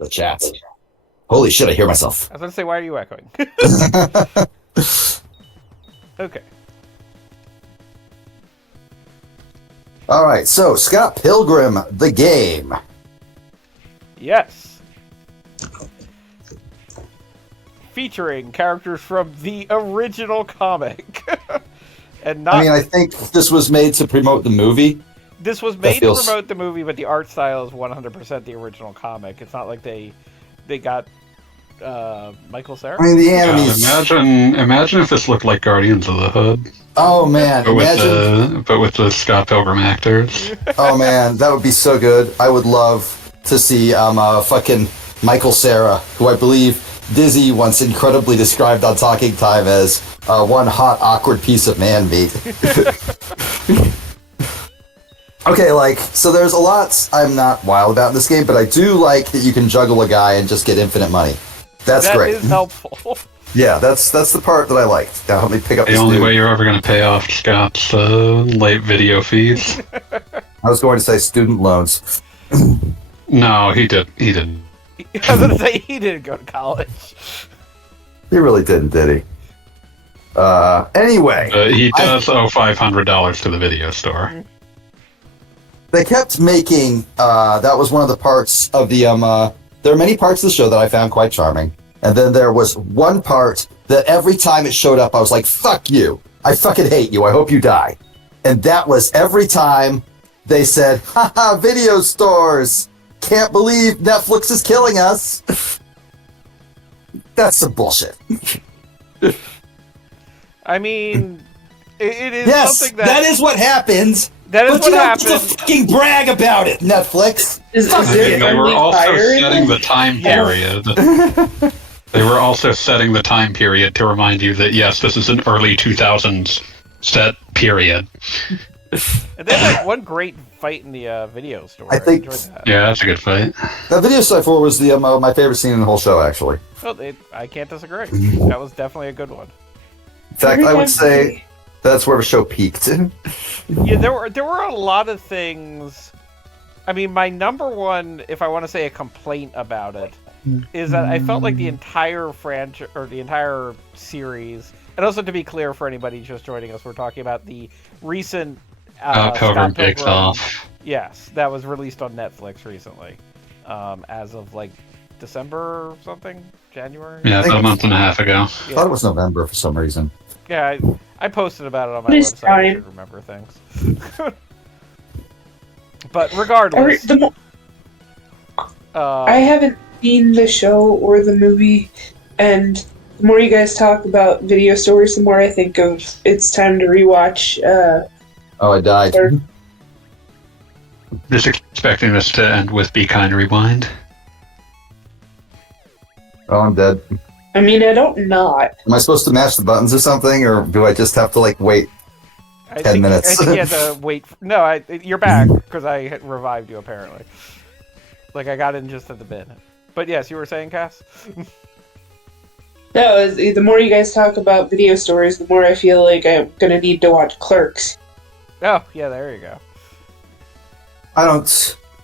The chat. Holy shit, I hear myself. I was going to say, why are you echoing? Okay. Alright, so Scott Pilgrim, the game. Yes. Featuring characters from the original comic. And not. I mean, I think this was made to promote the movie. This was made to promote the movie, but the art style is 100% the original comic. It's not like they got Michael Cera. I mean, the enemies. Imagine if this looked like Guardians of the Hood. Oh man, but with the Scott Pilgrim actors. Oh man, that would be so good. I would love to see fucking Michael Cera, who I believe Dizzy once incredibly described on Talking Time as one hot, awkward piece of man meat. Okay, so there's a lot I'm not wild about in this game, but I do like that you can juggle a guy and just get infinite money. That's great. That is helpful. Yeah, that's the part that I liked. Now help me pick up the only way you're ever going to pay off Scott's late video fees. I was going to say student loans. No, he didn't. I was going to say he didn't go to college. He really didn't, did he? Anyway. He does owe $500 to the video store. They kept making, that was one of the parts of the, there are many parts of the show that I found quite charming. And then there was one part that every time it showed up, I was like, fuck you. I fucking hate you. I hope you die. And that was every time they said, haha, video stores. Can't believe Netflix is killing us. That's some bullshit. I mean, it is something that is what happens. That is what happens. But you don't get to fucking brag about it, Netflix. They were also setting the time period. They were also setting the time period to remind you that, yes, this is an early 2000s set period. And they had one great fight in the video store. I think. enjoyed that. Yeah, that's a good fight. That video store was the my favorite scene in the whole show, actually. Well, I can't disagree. That was definitely a good one. In fact, I would say that's where the show peaked. Yeah, there were a lot of things. I mean, my number one, if I want to say a complaint about it, is that I felt like the entire franchise or the entire series, and also to be clear for anybody just joining us, we're talking about the recent Pilgrim Takes Off. Yes, that was released on Netflix recently, as of December or something, January. Yeah, about a month and a half ago. I thought it was November for some reason. Yeah, I posted about it on my website. I should remember things. But regardless, I haven't seen the show or the movie, and the more you guys talk about video stores, the more I think of it's time to rewatch. I died. Just expecting this to end with Be Kind Rewind. Oh, I'm dead. I mean, I don't not. Am I supposed to mash the buttons or something, or do I just have to wait 10 minutes? I think you have to wait. No, you're back because I had revived you apparently. I got in just at the bit. But yes, you were saying, Cass? No, the more you guys talk about video stores, the more I feel like I'm gonna need to watch Clerks. Oh, yeah, there you go.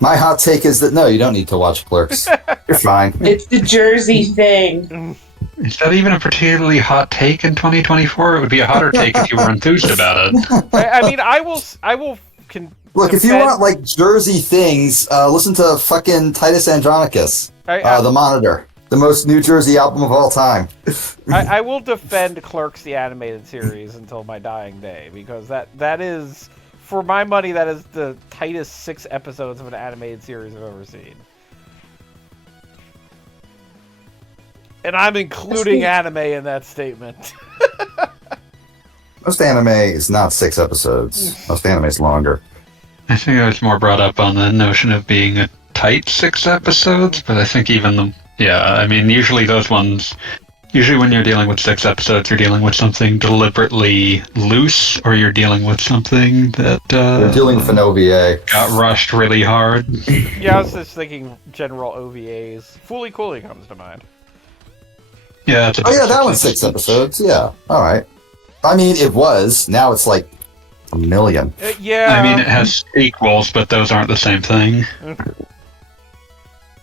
My hot take is that no, you don't need to watch Clerks. You're fine. It's the Jersey thing. Is that even a particularly hot take in 2024? It would be a hotter take if you were enthused about it. I mean, I will. Look, if you want Jersey things, listen to fucking Titus Andronicus, The Monitor, the most New Jersey album of all time. I will defend Clerks the animated series until my dying day because that is, for my money, that is the tightest 6 episodes of an animated series I've ever seen. And I'm including anime in that statement. Most anime is not 6 episodes. Most anime is longer. I think I was more brought up on the notion of being a tight 6 episodes, but I think even usually those ones, when you're dealing with 6 episodes, you're dealing with something deliberately loose, or you're dealing with something that you're dealing with an OVA. Got rushed really hard. Yeah, I was just thinking general OVAs. Fooly Cooly comes to mind. Yeah, that one's 6 episodes. Yeah, all right. I mean, it was. Now it's 1 million. Yeah. I mean, it has sequels, but those aren't the same thing.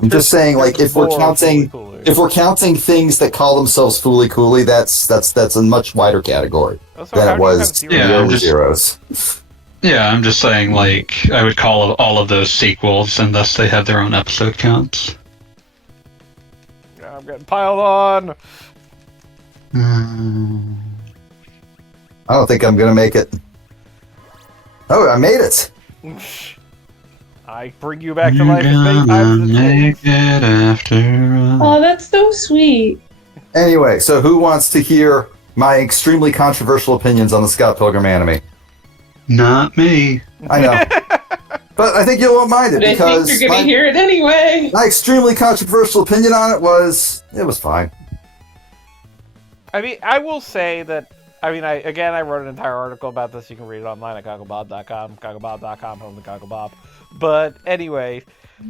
I'm just saying, like, if we're More counting, Fooly-Cooly. if we're counting things that call themselves Fooly Cooly, that's a much wider category Also, than how it do you have was zero? in Yeah, the I'm early just- zeros. Yeah, I'm just saying, like, I would call all of those sequels, and thus they have their own episode counts. Yeah, I'm getting piled on. I don't think I'm gonna make it. Oh, I made it. I bring you back to life as many times as it Make takes. it after all. Oh, that's so sweet. Anyway, so who wants to hear my extremely controversial opinions on the Scott Pilgrim anime? Not me. I know, but I think you won't mind it But I think because you're gonna hear it anyway. my extremely controversial opinion on it was fine. I mean, I will say that. I mean, I wrote an entire article about this. You can read it online at gogglebob.com, gogglebob.com, home of the Gogglebob. But anyway,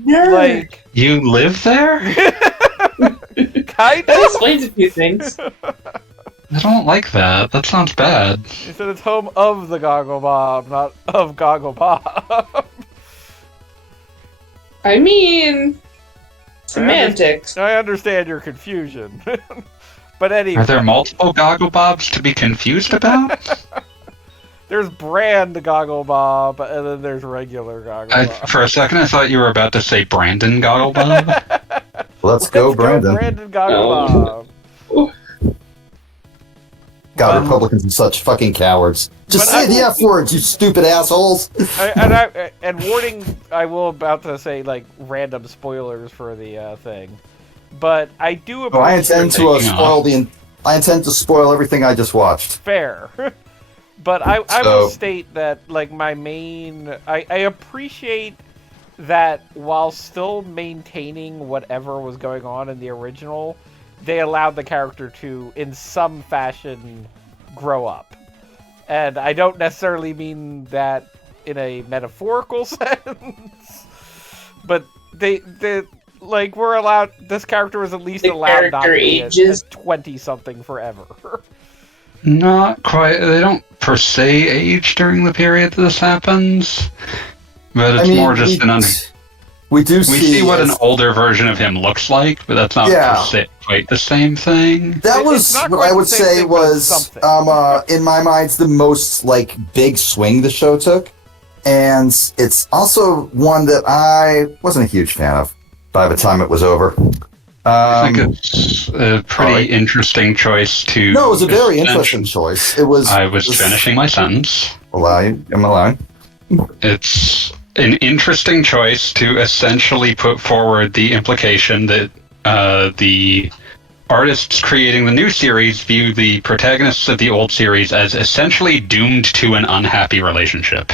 Nerd. like, You live there? kind That of. explains a few things. I don't like that. That sounds bad. He said it's home of the Gogglebob, not of Gogglebob. I mean, semantics. I understand your confusion. But anyway, Are there multiple Gogglebobs to be confused about? there's brand Gogglebob, and then there's regular Gogglebob. For a second, I thought you were about to say Brandon Gogglebob. Let's go, Brandon. Brandon Gogglebob. God, But- Republicans are such fucking cowards. Just But say I the will- F word, you stupid assholes. And warning, I will about to say like random spoilers for the thing, but I do Oh, I appreciate intend to taking spoil I intend to spoil everything I just watched. fair. But I So- will state that like my main I appreciate that while still maintaining whatever was going on in the original, they allowed the character to in some fashion grow up. And I don't necessarily mean that in a metaphorical sense, but they like we're allowed. This character was at least The allowed not to character be ages. 20-something forever. Not quite. They don't per se age during the period that this happens, but it's more just we do we see see what an as- older version of him looks like, but that's not Yeah. per se quite the same thing. That It's was not what quite I the would same say thing, but it's was something. in my mind the most like big swing the show took, and it's also one that I wasn't a huge fan of by the time it was over. I think it's a pretty alright. interesting choice to. No, it was a very essentially- interesting choice. It was. I was finishing my sentence. I'm allowing. It's an interesting choice to essentially put forward the implication that the artists creating the new series view the protagonists of the old series as essentially doomed to an unhappy relationship.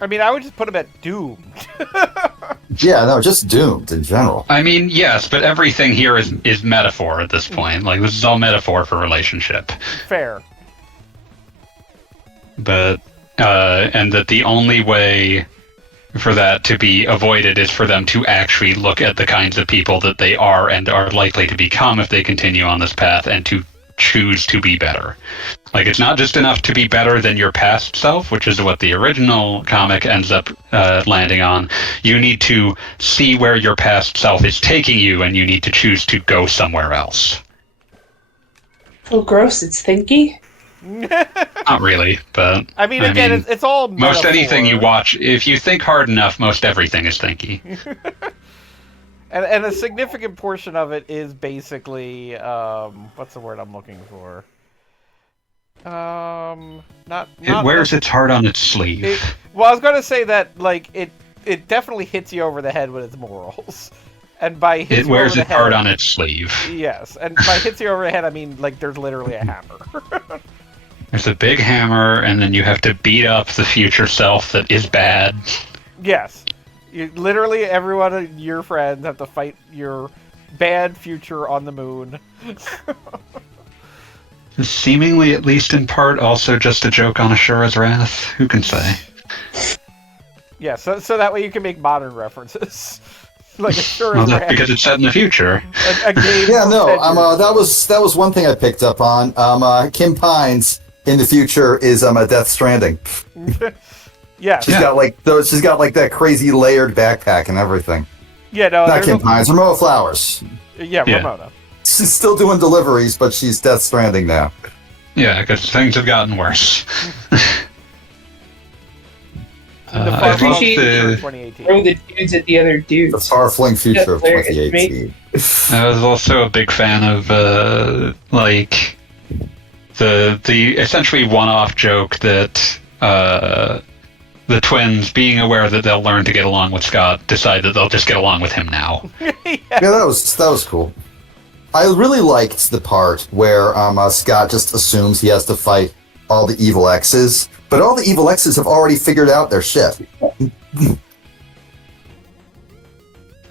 I mean, I would just put him at doomed. Yeah, no, just doomed in general. I mean, yes, but everything here is metaphor at this point. Like, this is all metaphor for relationship. Fair. But, and that the only way for that to be avoided is for them to actually look at the kinds of people that they are and are likely to become if they continue on this path and to choose to be better. Like, it's not just enough to be better than your past self, which is what the original comic ends up landing on. You need to see where your past self is taking you, and you need to choose to go somewhere else. Oh, gross! It's thinky. Not really, but I mean, again, it's all most metaphor. anything you watch, if you think hard enough, most everything is thinky. And a significant portion of it is basically, what's the word I'm looking for? Not It wears its heart on its sleeve. well, I was going to say that, like, it definitely hits you over the head with its morals. And by hits It you wears over the its heart head, on its sleeve. yes, and by hits you over the head, I mean, like, there's literally a hammer. There's a big hammer, and then you have to beat up the future self that is bad. Yes. Literally every one of your friends have to fight your bad future on the moon. Seemingly, at least in part, also just a joke on Ashura's wrath. Who can say? Yeah, so that way you can make modern references. Like a sure Well, that's because it's set in the future. a game. Yeah, from no, 10 years that was one thing I picked up on. Kim Pines in the future is Death Stranding. Yes. She's got like that crazy layered backpack and everything. Yeah, no, Not there's Kim Pines, Ramona Flowers. Yeah, Yeah. Ramona. She's still doing deliveries, but she's Death Stranding now. Yeah, because things have gotten worse. In the I far love flung future of the. 2018. Throw the dudes at the other The dudes. far-flung future of That's hilarious to me. 2018. I was also a big fan of like the essentially one-off joke that the twins, being aware that they'll learn to get along with Scott, decide that they'll just get along with him now. Yeah, that was cool. I really liked the part where Scott just assumes he has to fight all the evil exes, but all the evil exes have already figured out their shit.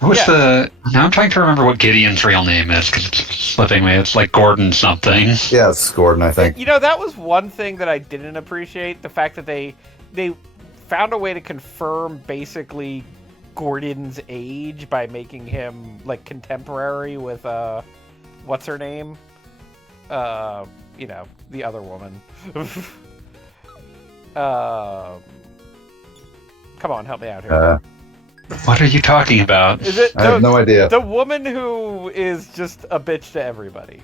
What's the? Now I'm trying to remember what Gideon's real name is because it's slipping me. It's like Gordon something. Yeah, it's Gordon, I think. You know, that was one thing that I didn't appreciate, the fact that they found a way to confirm basically Gordon's age by making him like contemporary with what's her name? You know, the other woman. Come on, help me out here. What are you talking about? Is it I have no idea. the woman who is just a bitch to everybody?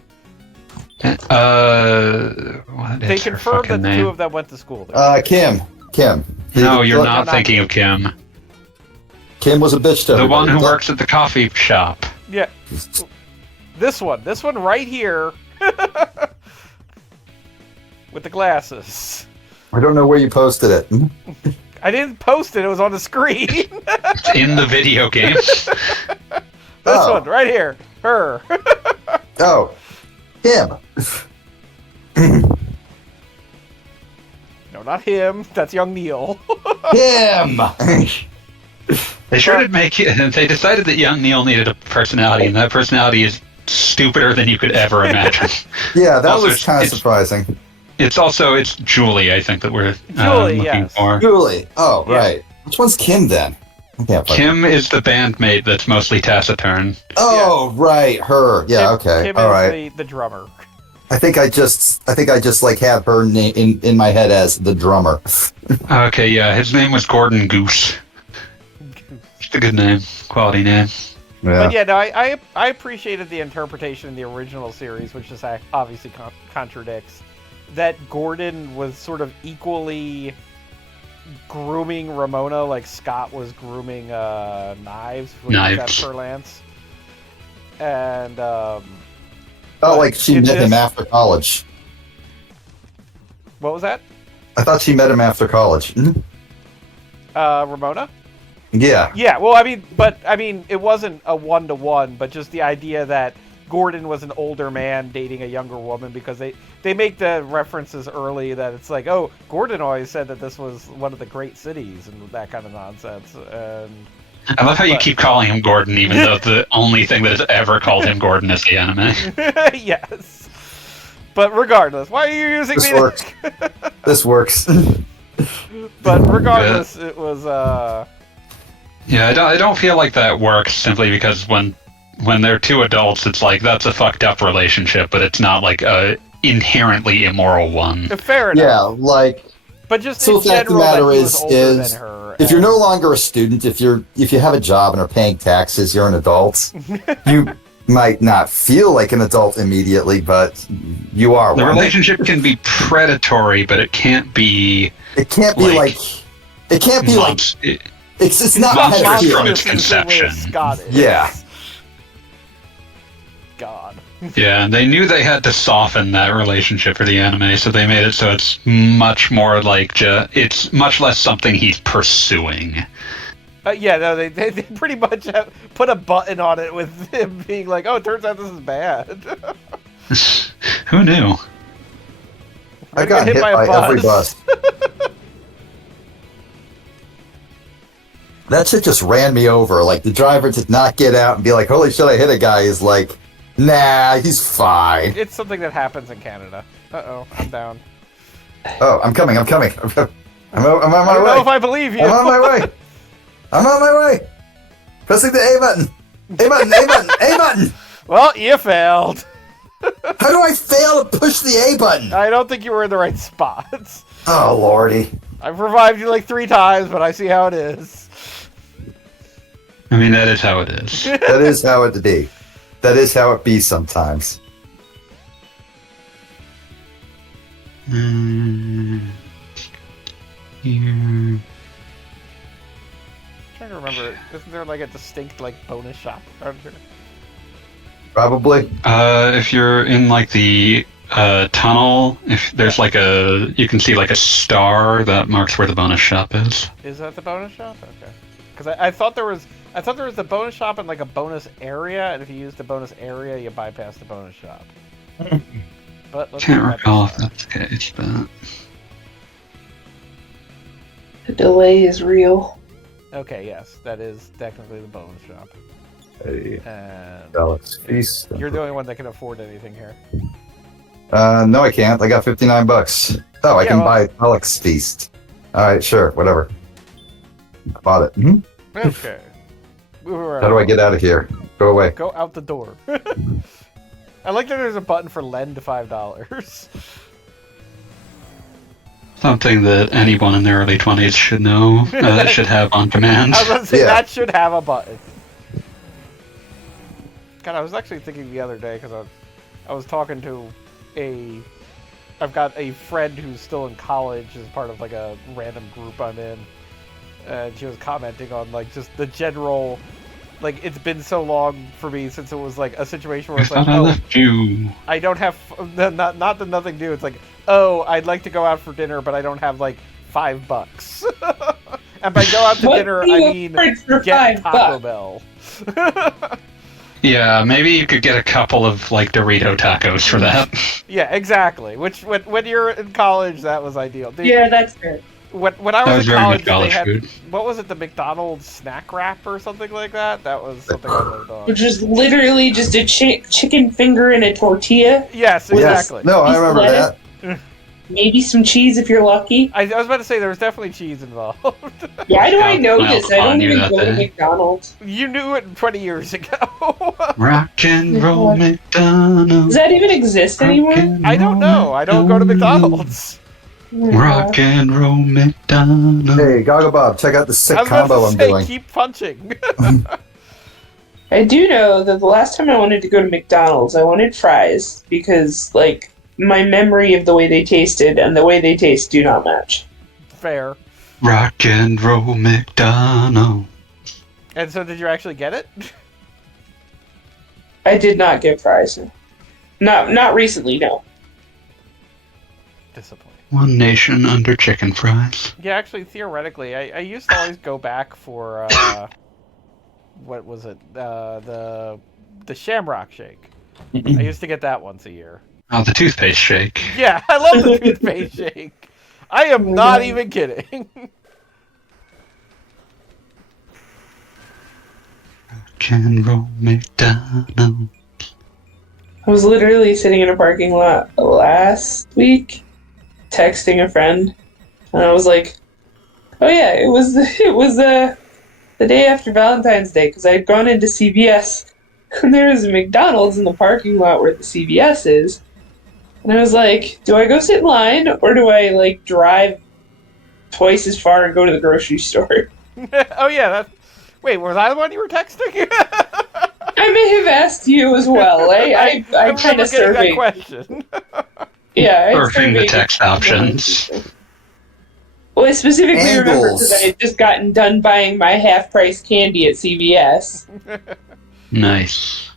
What They is her confirmed that fucking the name? two of them went to school there. Kim. No, you're not not thinking me. of Kim. Kim was a bitch to The everybody. one who works at the coffee shop. Yeah. This one right here. With the glasses. I don't know where you posted it. I didn't post it, it was on the screen. It's in the video game. This one, right here. Her. Oh, Kim. No, not him. That's young Neil. Kim. They sure did make it. They decided that young Neil needed a personality, and that personality is stupider than you could ever imagine. Yeah, that Also, was kind of it's- surprising. It's Julie, I think, that we're Julie, looking yes. for. Julie. Oh, Yeah. right. Which one's Kim then? I can't find Kim is the bandmate that's mostly taciturn. Oh, right, her. Yeah, okay. Kim All is right. the drummer. I think I just like had her name in my head as the drummer. Okay, yeah, his name was Gordon Goose. Just a good name, quality name. But yeah, no, I appreciated the interpretation in the original series, which just obviously contradicts that Gordon was sort of equally grooming Ramona like Scott was grooming Knives when he was at Fur Lance. And Felt like she in met him this- after college. What was that? I thought she met him after college. Mhm. Ramona? Yeah. Yeah, well, I mean, it wasn't a one-to-one, but just the idea that Gordon was an older man dating a younger woman, because they make the references early that it's like, oh, Gordon always said that this was one of the great cities and that kind of nonsense. And I love how you keep calling him Gordon, even though the only thing that has ever called him Gordon is the anime. yes. But regardless, why are you using This me? works. This works. But regardless, it was Yeah, I don't feel like that works simply because when they're two adults, it's like that's a fucked up relationship, but it's not like a inherently immoral one. fair enough. Yeah, like But just So in the fact of the general, matter that he was is- older is than her. if you're and- no longer a student, if you have a job and are paying taxes, you're an adult. You might not feel like an adult immediately, but you are The one. relationship can be predatory, but it can't be. It can't be like. It can't be like. monst- it- It's not Monstrous pedophilia. from its This is the way conception. Scott is. Yeah. God. Yeah, they knew they had to soften that relationship for the anime, so they made it so it's much more like it's much less something he's pursuing. Yeah, no, they pretty much put a button on it with him being like, oh, it turns out this is bad. Who knew? I got hit by every bus. That shit just ran me over. Like, the driver did not get out and be like, holy shit, I hit a guy. He's like, nah, he's fine. It's something that happens in Canada. Uh-oh, I'm down. Oh, I'm coming. I'm on my I don't know if way. I believe you. I'm on my way. I'm on my way. Pressing the A button. A button, A button, A button. Well, you failed. How do I fail to push the A button? I don't think you were in the right spots. Oh, lordy. I've revived you like 3 times, but I see how it is. I mean, that is how it is. That is how it be. That is how it be sometimes. Here. trying to remember. Isn't there like a distinct like bonus shop around here? Probably. If you're in like the tunnel, if there's like you can see like a star that marks where the bonus shop is. Is that the bonus shop? Okay. Because I thought there was the bonus shop and like a bonus area, and if you use the bonus area, you bypass the bonus shop. But let's Can't see about recall if this that's the case, but The delay is real. Okay, yes, that is technically the bonus shop. Hey, And Alex Feast. you're the only one that can afford anything here. No, I can't. I got $59. Oh, I can buy Alex Feast. All right, sure, whatever. I bought it. Okay. How do I get out of here? Go away. Go out the door. I like that there's a button for lend $5. something that anyone in their early 20s should know, should have on command. I was gonna say Yeah. that should have a button. God, I was actually thinking the other day because I was talking to I've got a friend who's still in college as part of like a random group I'm in, and she was commenting on like just the general, like it's been so long for me since it was like a situation where it's like, I oh, left you. I don't have not that nothing to do. It's like, oh, I'd like to go out for dinner, but I don't have like $5. And by go out to What dinner, do I you mean afford for get Taco $5? Bell. Yeah, maybe you could get a couple of like Dorito tacos for that. Yeah, exactly. Which when you're in college, that was ideal. Dude, Yeah, that's fair. when I That was was in very college, good college they had food. what was it, the McDonald's snack wrap or something like that? That was something I lived on. Which is literally just a chicken finger in a tortilla. Yes, Yes. exactly. No, I remember Lettuce. that. Maybe some cheese if you're lucky. I was about to say there was definitely cheese involved. Why do I Yeah, know well, this? I I don't knew even that go to day. McDonald's. You knew it 20 years ago. Rock and roll Does McDonald's. that even exist anymore? I don't know. I don't go to McDonald's. Rock and roll McDonald's. Hey, Goggle Bob, check out the sick I was about combo to I'm say, doing. keep punching. I do know that the last time I wanted to go to McDonald's, I wanted fries because, like, my memory of the way they tasted and the way they taste do not match. Fair. Rock and roll McDonald's. And so, did you actually get it? I did not get fries. Not recently, no. Disappointing. One nation under chicken fries. Yeah, actually, theoretically, I used to always go back for what was it? The Shamrock Shake. I used to get that once a year. Oh, the toothpaste shake. Yeah, I love the toothpaste shake. I am not even kidding. Rock and roll McDonald's. I was literally sitting in a parking lot last week, texting a friend, and I was like, "Oh yeah, it was the day after Valentine's Day because I had gone into CVS, and there was a McDonald's in the parking lot where the CVS is, and I was like, do I go sit in line or do I like drive twice as far and go to the grocery store?" Oh yeah, wait, was I the one you were texting? I may have asked you as well. I kind remember getting of surveyed. that question. Yeah, I Surfing the surveyed text options. Well, I specifically remember Angles. because I had just gotten done buying my half-price candy at CVS. Nice.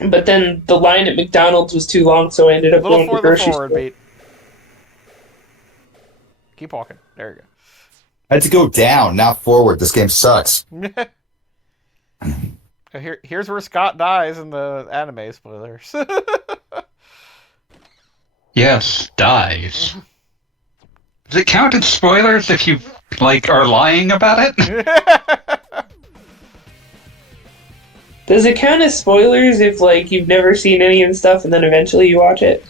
But then the line at McDonald's was too long, so I ended A up little going to the further grocery forward, store. mate. Keep walking. There you I had to go down, not forward. This game sucks. go. Here's where Scott dies in the anime spoilers. Yes, dies. Does it count as spoilers if you, like, are lying about it? Does it count as spoilers if, like, you've never seen any of the stuff and then eventually you watch it?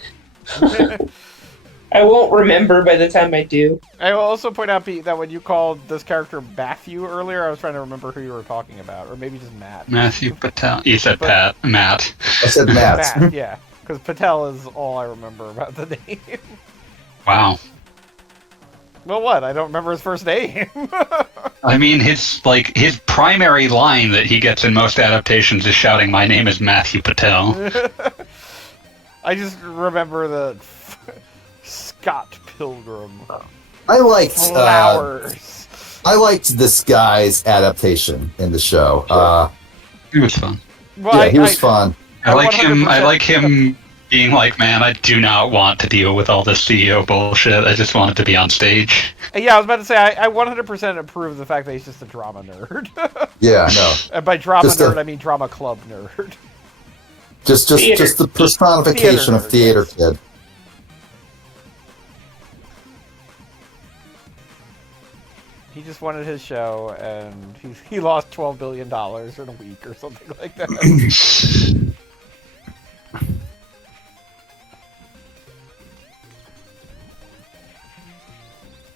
I won't remember by the time I do. I will also point out, Pete, that when you called this character Matthew earlier, I was trying to remember who you were talking about, or maybe just Matt. Matthew Patel. You said Matt. I said Matt. Matt, yeah, because Patel is all I remember about the name. Wow. Well, what? I don't remember his first name. I mean, his primary line that he gets in most adaptations is shouting, "My name is Matthew Patel." I just remember the Scott Pilgrim. I liked Flowers. I liked this guy's adaptation in the show. He was fun. Well, Yeah, he was fun. I like him. I 100% like him being like, man, I do not want to deal with all this CEO bullshit. I just want it to be on stage. Yeah, I was about to say, I 100% approve the fact that he's just a drama nerd. Yeah, no. And by drama Just nerd, I mean drama club nerd. Just the personification of theater kid. He just wanted his show, and he lost $12 billion in a week or something like that.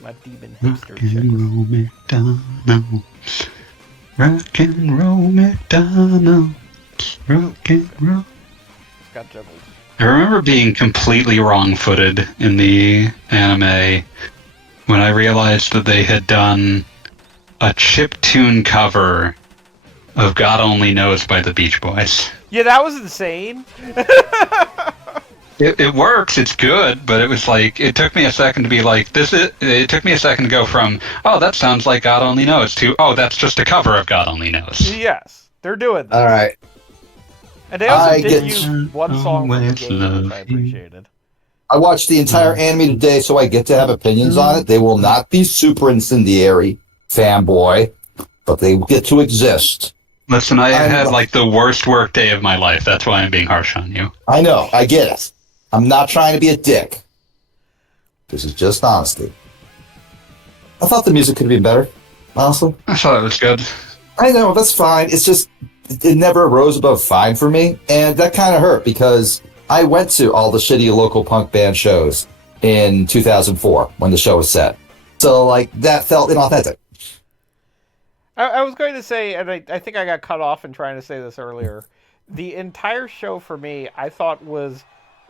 My demon hipster Rock and chick. roll McDonald's. Rock and roll McDonald's. Rock and roll. Got juggled. I remember being completely wrong-footed in the anime when I realized that they had done a chiptune cover of God Only Knows by the Beach Boys. Yeah, that was insane. It works, it's good, but it was like, it took me a second to be like, it took me a second to go from, oh, that sounds like God Only Knows, to, oh, that's just a cover of God Only Knows. Yes, they're doing this. All right. And they also I did get use one song from the always game, love which I appreciated. I watched the entire anime today, so I get to have opinions on it. They will not be super incendiary, fanboy, but they get to exist. Listen, I had like the worst work day of my life. That's why I'm being harsh on you. I know, I get it. I'm not trying to be a dick. This is just honesty. I thought the music could have been better, honestly. I thought it was good. I know, that's fine. It's just, it never rose above fine for me. And that kind of hurt because I went to all the shitty local punk band shows in 2004 when the show was set. So, like, that felt inauthentic. I was going to say, and I think I got cut off in trying to say this earlier, the entire show for me, I thought was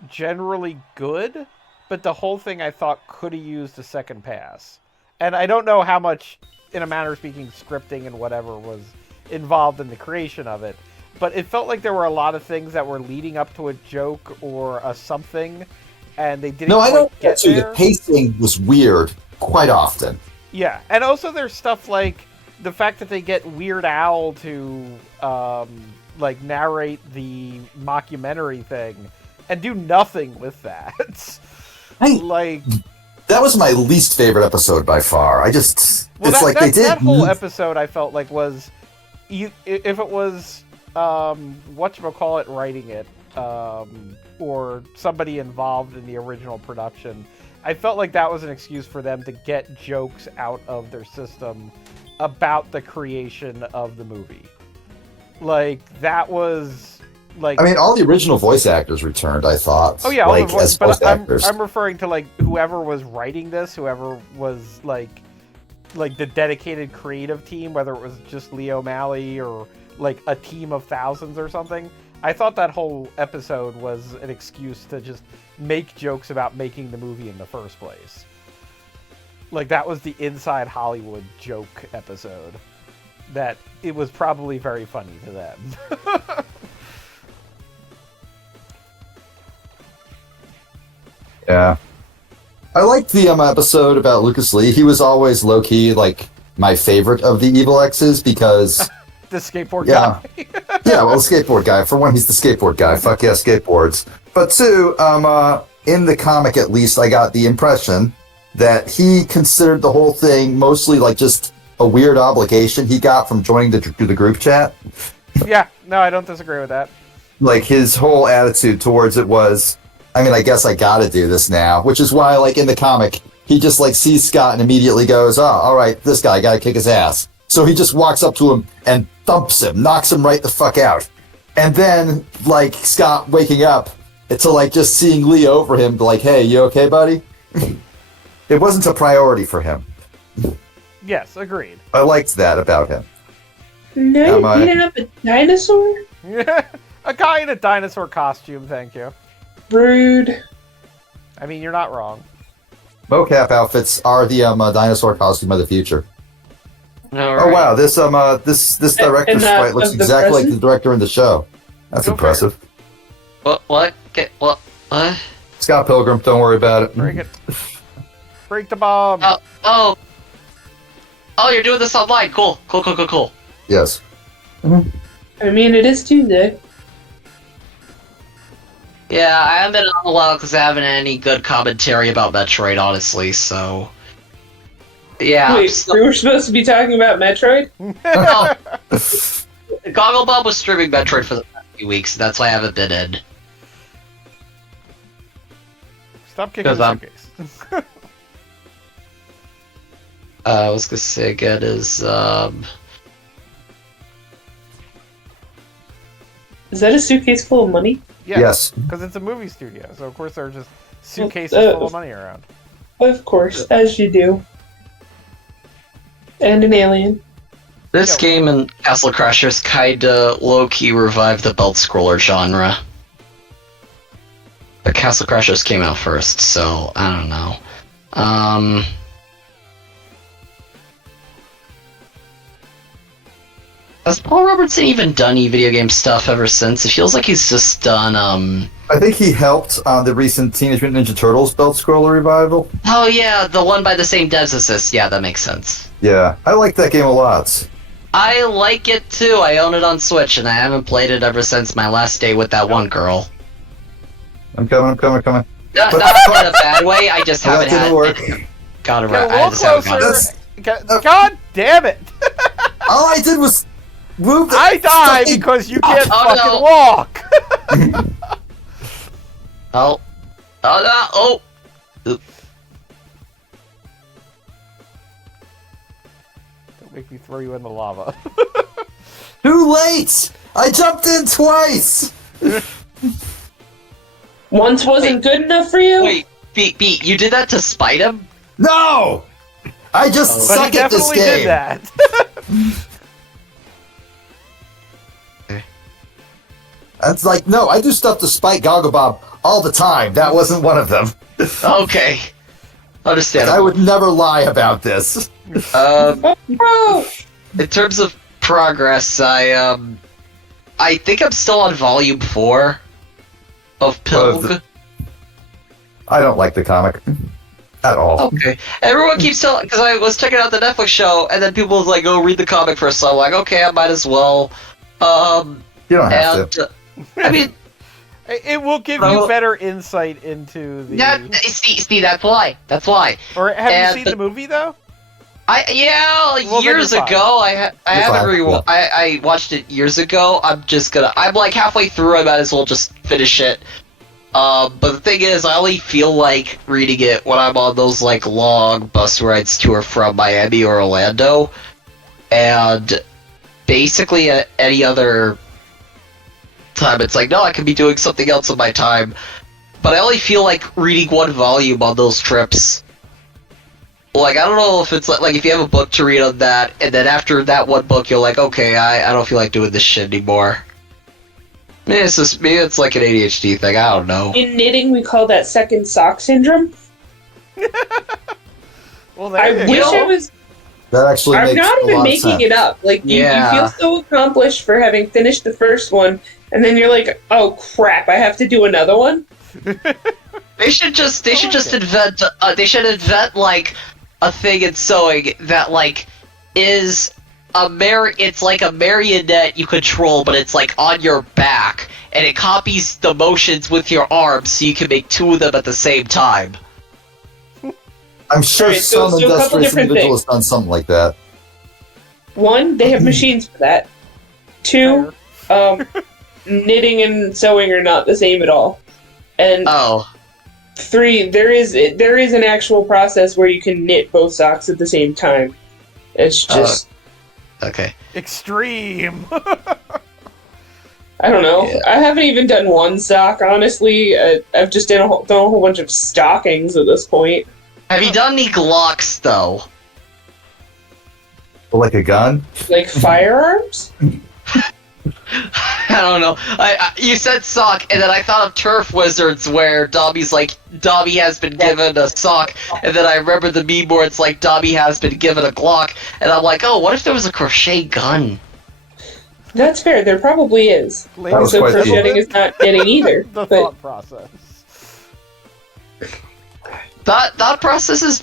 generally good, but the whole thing I thought could have used a second pass. And I don't know how much, in a manner of speaking, scripting and whatever was involved in the creation of it, but it felt like there were a lot of things that were leading up to a joke or a something, and they didn't No, I quite don't get get to. there. The pacing was weird quite often. Yeah, and also there's stuff like the fact that they get Weird Al to like narrate the mockumentary thing and do nothing with that. Like, that was my least favorite episode by far. I just, well, it's like they did. that whole episode I felt like was, if it was whatchamacallit writing it, or somebody involved in the original production, I felt like that was an excuse for them to get jokes out of their system about the creation of the movie. Like, that was like, I mean, all the original voice actors returned, I thought. oh yeah, all like, the voice, as voice but actors. I'm referring to like whoever was writing this, whoever was like the dedicated creative team, whether it was just Lee O'Malley or like a team of thousands or something. I thought that whole episode was an excuse to just make jokes about making the movie in the first place. Like, that was the Inside Hollywood joke episode. That it was probably very funny to them. Yeah. I liked the episode about Lucas Lee. He was always low-key, like, my favorite of the Evil X's because... The skateboard Yeah. guy. Yeah, well, the skateboard guy. For one, he's the skateboard guy. Fuck yeah, skateboards. But two, in the comic at least, I got the impression that he considered the whole thing mostly like just a weird obligation he got from joining the group chat. Yeah, no, I don't disagree with that. Like, his whole attitude towards it was, I mean, I guess I gotta do this now, which is why, like, in the comic, he just, like, sees Scott and immediately goes, oh, all right, this guy, gotta kick his ass. So he just walks up to him and thumps him, knocks him right the fuck out. And then, like, Scott waking up to, like, just seeing Lee over him, like, hey, you okay, buddy? It wasn't a priority for him. Yes, agreed. I liked that about him. No, Am I- you didn't have a dinosaur? A guy in a dinosaur costume, thank you. Rude. I mean, you're not wrong. mocap outfits are the dinosaur costume of the future. All Oh right. wow, this director's And, sprite looks of the exactly like the present? director in the show. That's Go impressive. What? Okay, what? Scott Pilgrim, don't worry about it. Break it. Break the bomb. Oh, you're doing this online. Cool. Yes. I mean, it is Tuesday. Yeah, I haven't been on a while because I haven't had any good commentary about Metroid, honestly, so... Yeah. Wait, we were supposed to be talking about Metroid? No. Gogglebob was streaming Metroid for the past few weeks, that's why I haven't been in. Stop kicking the suitcase. I was gonna say again is, Is that a suitcase full of money? Yes. Because it's a movie studio, so of course there are just suitcases full of money around. Of course, as you do. And an alien. this game and Castle Crashers kinda low-key revived the belt scroller genre. But Castle Crashers came out first, so I don't know. Has Paul Robertson even done any video game stuff ever since? It feels like he's just done, I think he helped on the recent Teenage Mutant Ninja Turtles belt scroller revival. Oh yeah, the one by the same devs as this. Yeah, that makes sense. Yeah, I like that game a lot. I like it too. I own it on Switch, and I haven't played it ever since my last day with that one girl. I'm coming. Not in a bad way, I just That haven't didn't had work. got Get a around. I little just haven't got closer. That's- God damn it! All I did was move the I die fucking- because you can't Oh, fucking no. walk! Oh no! Don't make me throw you in the lava. Too late! I jumped in twice! Once wasn't good enough for you? Wait, Beat, you did that to spite him? No! I just But he suck at this definitely game. did that. It's like, no, I do stuff to spite Gogglebob all the time. That wasn't one of them. Okay, understandable. I would never lie about this. Oh, In terms of progress, I think I'm still on volume 4 of Pilg. I don't like the comic at all. Okay. Everyone keeps telling, because I was checking out the Netflix show, and then people was like, "Oh, read the comic first." So I'm like, "Okay, I might as well." You don't have to. I mean, It will give you better insight into the... see, that's why. That's why. Or have and you seen the movie, though? Well, years then you're ago, I haven't fine, I watched it years ago. I'm like halfway through. I might as well just finish it. But the thing is, I only feel like reading it when I'm on those like long bus rides to or from Miami or Orlando, and basically at any other time, it's like, no, I could be doing something else with my time. But I only feel like reading one volume on those trips. Like, I don't know if it's like if you have a book to read on that, and then after that one book, you're like, okay, I don't feel like doing this shit anymore. Maybe it's like an ADHD thing. I don't know. in knitting, we call that second sock syndrome. Well, there I you wish go. I was. That actually I'm makes not a even lot of making sense. it up. Like you Yeah. feel so accomplished for having finished the first one, and then you're like, "Oh crap! I have to do another one." They should just invent like a thing in sewing that like is it's like a marionette you control, but it's like on your back, and it copies the motions with your arms, so you can make two of them at the same time. I'm sure Alright, so some a couple industrious different individual has done something like that. One, they have machines for that. Two, knitting and sewing are not the same at all. And Oh, three, there is an actual process where you can knit both socks at the same time. It's just okay. Extreme. I don't know. Yeah. I haven't even done one sock, honestly. I've just done a whole bunch of stockings at this point. Have you done any Glocks though? Like a gun? Like firearms? I don't know. You said sock, and then I thought of Turf Wizards, where Dobby's like, Dobby has been given a sock, and then I remember the meme where it's like, Dobby has been given a Glock, and I'm like, oh, what if there was a crochet gun? That's fair. There probably is. was So quite cool. crocheting is not getting either. The but thought process. Thought processes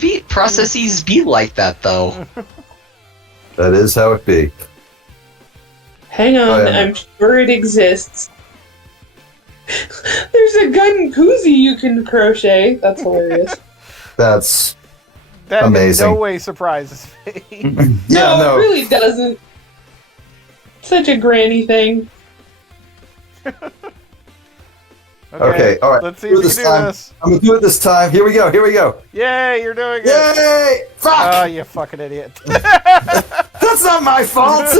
be like that, though. That is how it be. hang on, Oh, yeah. I'm sure it exists. There's a gun koozie you can crochet. That's hilarious. That's That amazing. in no way surprises me. yeah, no, it really doesn't. Such a granny thing. Okay, all right. Let's see if you can do time. this. I'm gonna do it this time. Here we go. Yay, you're doing it. Yay! Fuck! Oh, you fucking idiot. That's not my fault.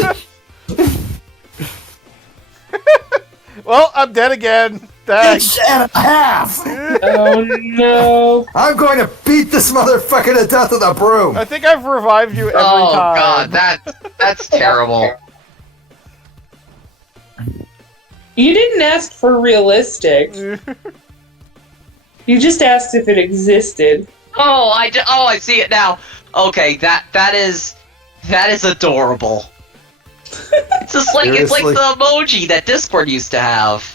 Well, I'm dead again. Thanks. Inch and a half. Oh no. I'm going to beat this motherfucker to death with a broom. I think I've revived you every Oh time. god, that's terrible. You didn't ask for realistic. You just asked if it existed. Oh, I see it now. Okay, that is adorable. It's just like it's like Seriously? the emoji that Discord used to have.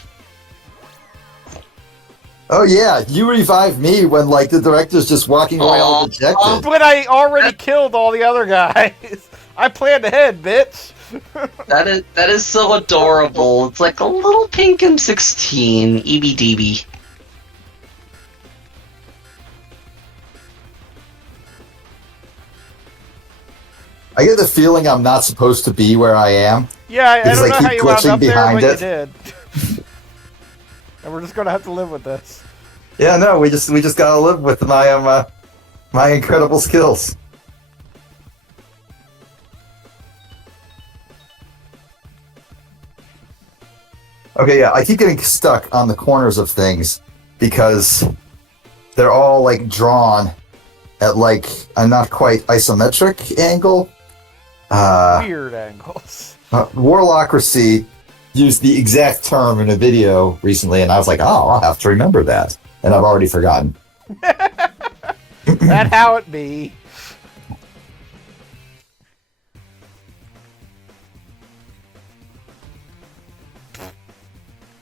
Oh yeah, you revived me when like the director's just walking away all Aw. dejected. But I already killed all the other guys. I planned ahead, bitch. That is so adorable. It's like a little pink M16, EBDB. I get the feeling I'm not supposed to be where I am. Yeah, I Because don't I know keep how you wound glitching up there, behind but it. you did. And we're just gonna have to live with this. Yeah, no, we just gotta live with my my incredible skills. Okay, yeah, I keep getting stuck on the corners of things because they're all like drawn at like a not quite isometric angle. Weird angles. Warlocracy used the exact term in a video recently, and I was like, oh, I'll have to remember that. And I've already forgotten. That how it be.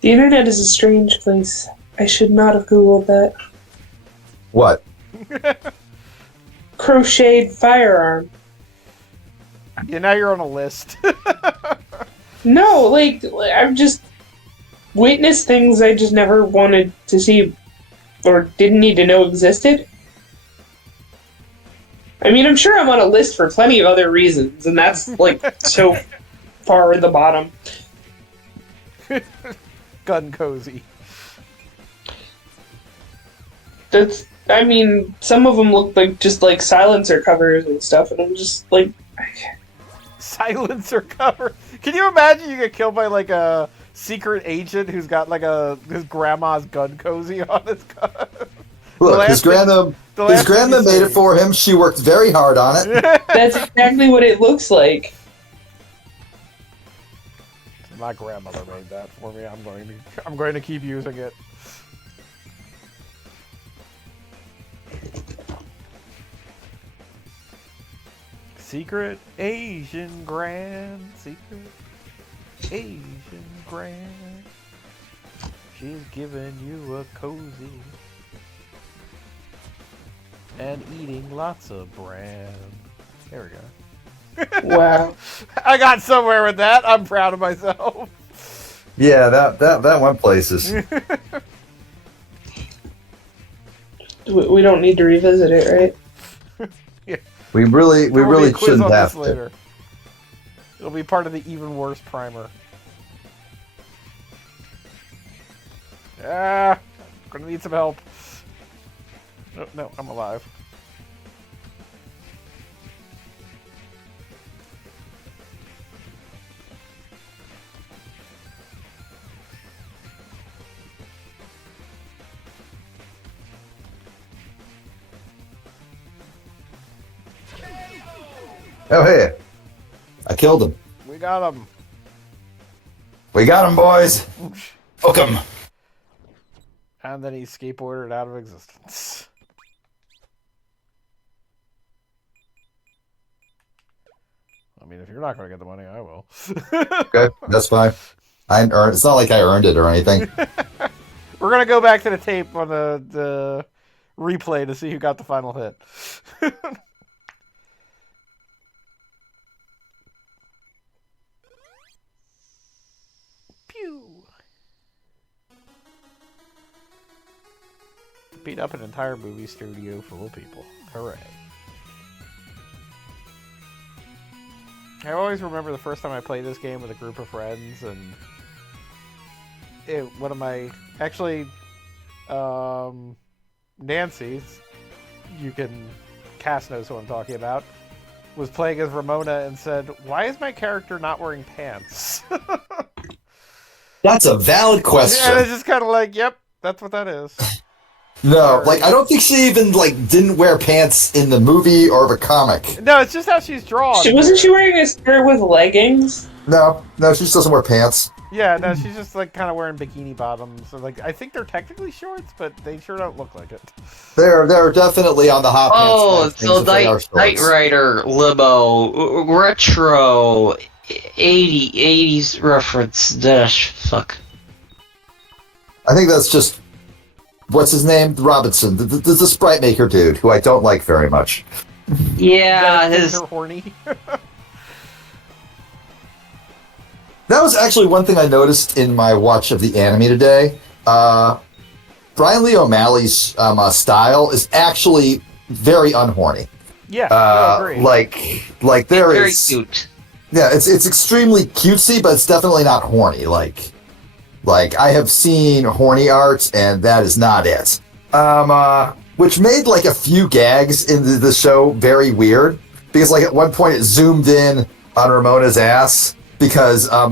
The internet is a strange place. I should not have Googled that. What? Crocheted firearm. Yeah, now you're on a list. No, like, I've just witnessed things I just never wanted to see or didn't need to know existed. I mean, I'm sure I'm on a list for plenty of other reasons, and that's, like, so far at the bottom. Gun cozy. That's, I mean, some of them look like just, like, silencer covers and stuff, and I'm just, like... Silencer cover. Can you imagine you get killed by like a secret agent who's got like his grandma's gun cozy on his gun? Look, his grandma made it for. for him. She worked very hard on it. That's exactly what it looks like. My grandmother made that for me. I'm going to keep using it. Secret Asian Grand. Secret Asian Grand. She's giving you a cozy. And eating lots of bran. There we go. Wow. I got somewhere with that. I'm proud of myself. Yeah, that went places. We don't need to revisit it, right? We really There will be a quiz shouldn't on have this to. later. It'll be part of the even worse primer. Ah, gonna need some help. Oh, no, I'm alive. Oh hey, I killed him. We got him. We got him, boys. Hook him. And then he skateboarded out of existence. I mean, if you're not going to get the money, I will. Okay, that's fine. It's not like I earned it or anything. We're going to go back to the tape on the replay to see who got the final hit. Pew. Beat up an entire movie studio full of people. Hooray. I always remember the first time I played this game with a group of friends, and one of my Nancy's, Cass knows who I'm talking about, was playing as Ramona and said, "Why is my character not wearing pants?" That's a valid question. And it's just kind of like, yep, that's what that is. No, like, I don't think she even, didn't wear pants in the movie or the comic. No, it's just how she's drawn. Wasn't she wearing a skirt with leggings? No, she just doesn't wear pants. Yeah, no, she's just, kind of wearing bikini bottoms. So, I think they're technically shorts, but they sure don't look like it. They're definitely on the hot pants. Oh, side of so things if they are Knight shorts. Rider, limo, retro, 80s reference, dash, fuck. I think that's just, what's his name? Robinson, the sprite maker dude, who I don't like very much. Yeah, They're horny. That was actually one thing I noticed in my watch of the anime today. Brian Lee O'Malley's style is actually very unhorny. Yeah, I agree. Like there very is, cute. yeah, it's extremely cutesy, but it's definitely not horny. Like I have seen horny art, and that is not it. Which made a few gags in the show very weird, because at one point it zoomed in on Ramona's ass because some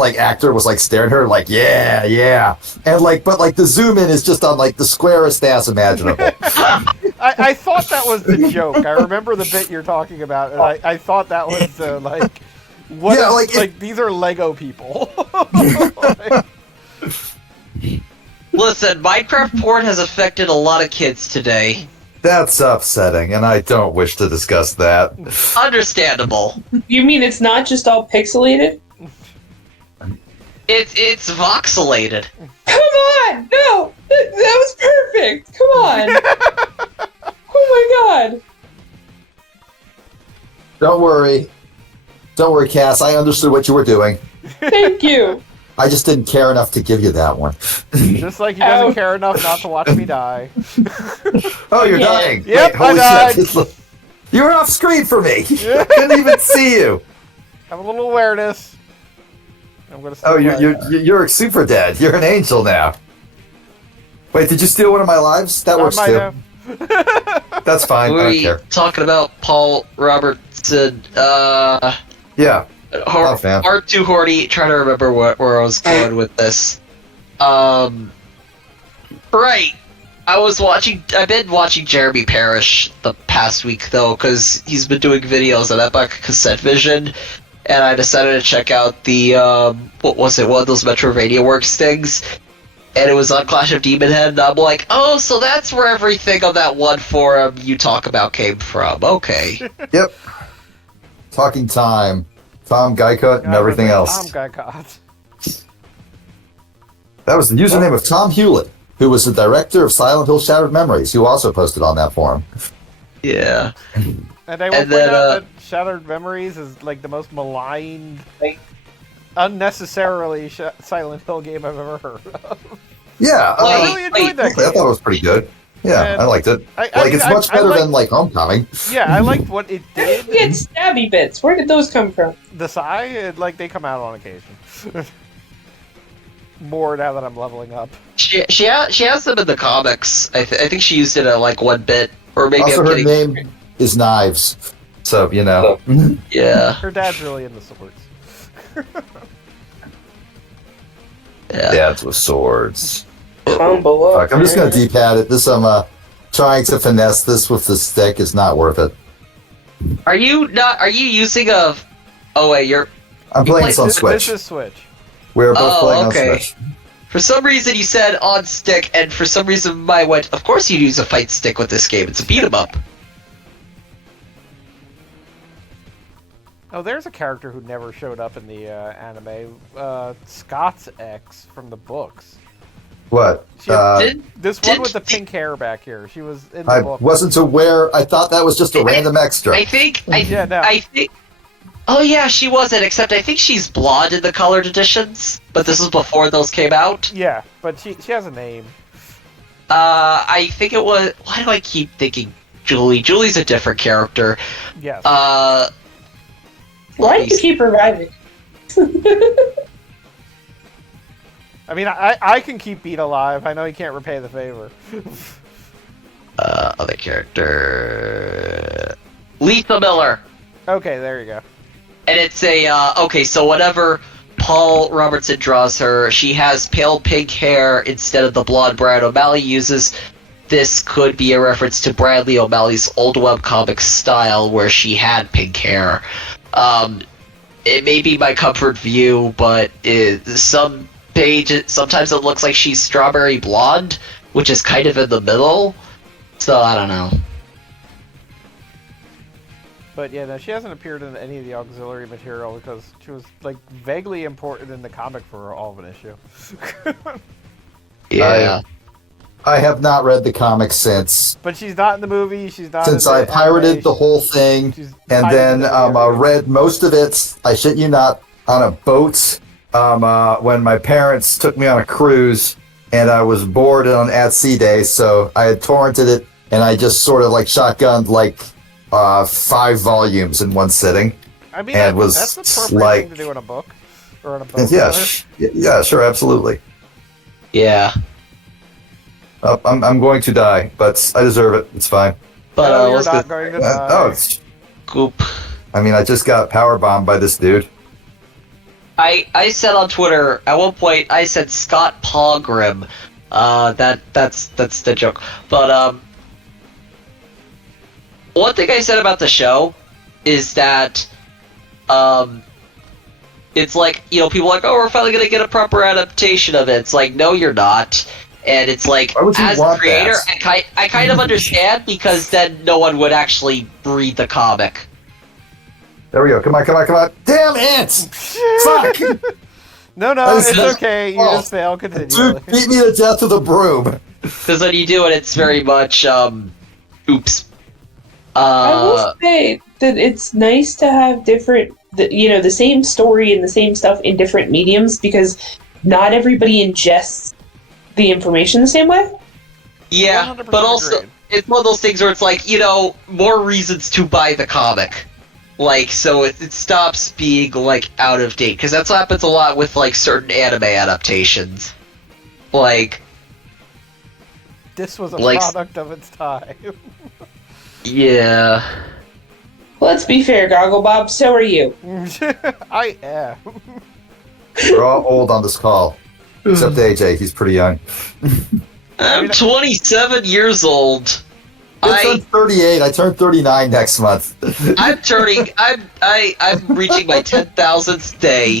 actor was staring at her yeah, and but the zoom in is just on the squarest ass imaginable. I thought that was the joke. I remember the bit you're talking about, and I thought that was what? Yeah, these are Lego people. Listen, Minecraft porn has affected a lot of kids today. That's upsetting, and I don't wish to discuss that. Understandable. You mean it's not just all pixelated? It's voxelated. Come on! No! That was perfect! Come on! Oh my god! Don't worry, Cass. I understood what you were doing. Thank you! I just didn't care enough to give you that one. Just like he doesn't care enough not to watch me die. Oh, you're dying. Yep, Wait, holy I shit. You were off screen for me. Didn't even see you. Have a little awareness. I'm gonna. Oh, you're super dead. You're an angel now. Wait, did you steal one of my lives? That works too. Have. That's fine. I don't care. Talking about Paul Robertson. Yeah. Far too horny. Trying to remember where I was going with this. Right. I've been watching Jeremy Parrish the past week though, because he's been doing videos on Epic Cassette Vision, and I decided to check out the what was it? One of those Metrovania Works things, and it was on Clash of Demon Head. And I'm like, oh, so that's where everything on that one forum you talk about came from. Okay. Yep. Talking Tom Guycut, and everything else. Tom Guycut. That was the username of Tom Hewlett, who was the director of Silent Hill Shattered Memories, who also posted on that forum. Yeah. And I will point out that Shattered Memories is the most maligned, unnecessarily Silent Hill game I've ever heard of. Yeah, I really enjoyed that game. I thought it was pretty good. Yeah, And I liked it. It's much better than Homecoming. Yeah, I liked what it did. We had stabby bits. Where did those come from? The Psy, they come out on occasion. More now that I'm leveling up. She has them in the comics. I think she used it at one bit, or maybe Also, I'm her kidding. name is Knives, so you know. Yeah. Her dad's really into swords. Yeah. Dads with swords. Combo up. Fuck, I'm just gonna D-pad it. Trying to finesse this with the stick is not worth it. Are you using a? Oh wait, you're. I'm playing this on This Switch. is Switch. We're both playing okay. on Switch. For some reason you said on stick, and for some reason I went, of course you use a fight stick with this game, it's a beat 'em up. Oh, there's a character who never showed up in the anime. Scott's ex from the books. What? This one with the pink hair back here. She was in the I book. wasn't aware. I thought that was just a random extra. I think. Yeah, no. I think. Oh yeah, she wasn't. Except I think she's blonde in the colored editions. But this was before those came out. Yeah, but she has a name. I think it was. Why do I keep thinking Julie? Julie's a different character. Yes. Why do you keep reviving? I mean, I can keep Beat alive. I know he can't repay the favor. Other character. Lisa Miller. Okay, there you go. And it's a, okay, so whenever Paul Robertson draws her, she has pale pink hair instead of the blonde Brian O'Malley uses. This could be a reference to Bradley O'Malley's old webcomic style where she had pink hair. It may be my comfort view, but some pages, sometimes it looks like she's strawberry blonde, which is kind of in the middle. So, I don't know. But yeah, no, she hasn't appeared in any of the auxiliary material because she was like vaguely important in the comic for all of an issue. Yeah. I have not read the comics since. But she's not in the movie. She's not. Since in the I pirated animation. the whole thing, She's and hiding then in the I read most of it. I shit you not, on a boat. When my parents took me on a cruise, and I was bored at sea day, so I had torrented it, and I just sort of like shotgunned like 5 volumes in one sitting. I mean, and was that's the appropriate like- thing to do in a book or in a book. Yeah, yeah, sure, absolutely. Yeah. I'm going to die, but I deserve it. It's fine. But, No, you're let's not go- going to die. It's. Goop. I mean, I just got power bombed by this dude. I said on Twitter at one point I said Scott Pilgrim. That's the joke. But one thing I said about the show is that it's like, you know, people are like, oh, we're finally gonna get a proper adaptation of it. It's like, no, you're not. And it's like, Why would you as a want creator, that? I kind of understand because then no one would actually read the comic. There we go. Come on. Damn it! Fuck! No, That is it's his okay. You fault. just fail. Continue. Dude beat me to death with a broom. Because when you do it, it's very much, oops. I will say that it's nice to have different, the same story and the same stuff in different mediums because not everybody ingests the information the same way. Yeah, 100% but also, agreed. it's one of those things where it's like, you know, more reasons to buy the comic. Like, so it stops being, like, out of date. Because that's what happens a lot with, like, certain anime adaptations. Like, This was a Like- product of its time. yeah. Let's be fair, Goggle Bob, so are you. I am. We're all old on this call. Except AJ, he's pretty young. I'm 27 years old. I turned 38. I turned 39 next month. I'm reaching my 10,000th day,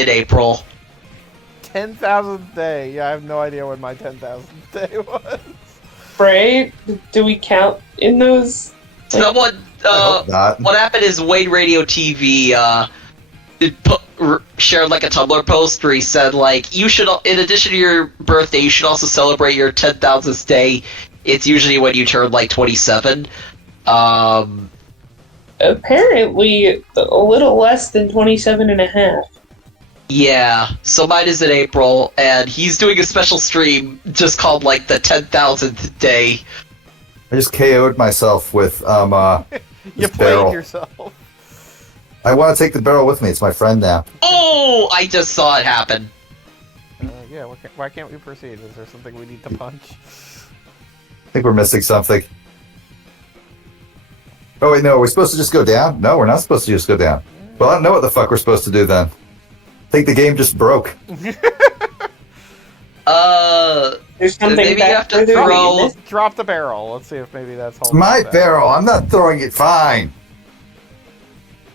in April. 10,000th day. Yeah, I have no idea when my 10,000th day was. Right? Do we count in those? Someone, I hope not. what happened is Wayne Radio TV, shared like a Tumblr post where he said like, you should, in addition to your birthday, you should also celebrate your 10,000th day. It's usually when you turn like 27. Apparently, a little less than 27 and a half. Yeah, so mine is in April, and he's doing a special stream just called like the 10,000th day. I just KO'd myself with You this played barrel. yourself. I want to take the barrel with me. It's my friend now. Oh, I just saw it happen. Yeah, why can't we proceed? Is there something we need to punch? I think we're missing something. Oh wait, no. Are we supposed to just go down? No, we're not supposed to just go down. Well, I don't know what the fuck we're supposed to do then. I think the game just broke. There's something Maybe you back have to further throw- in this. Drop the barrel. Let's see if maybe that's It's holding my it back. barrel. I'm not throwing it. Fine.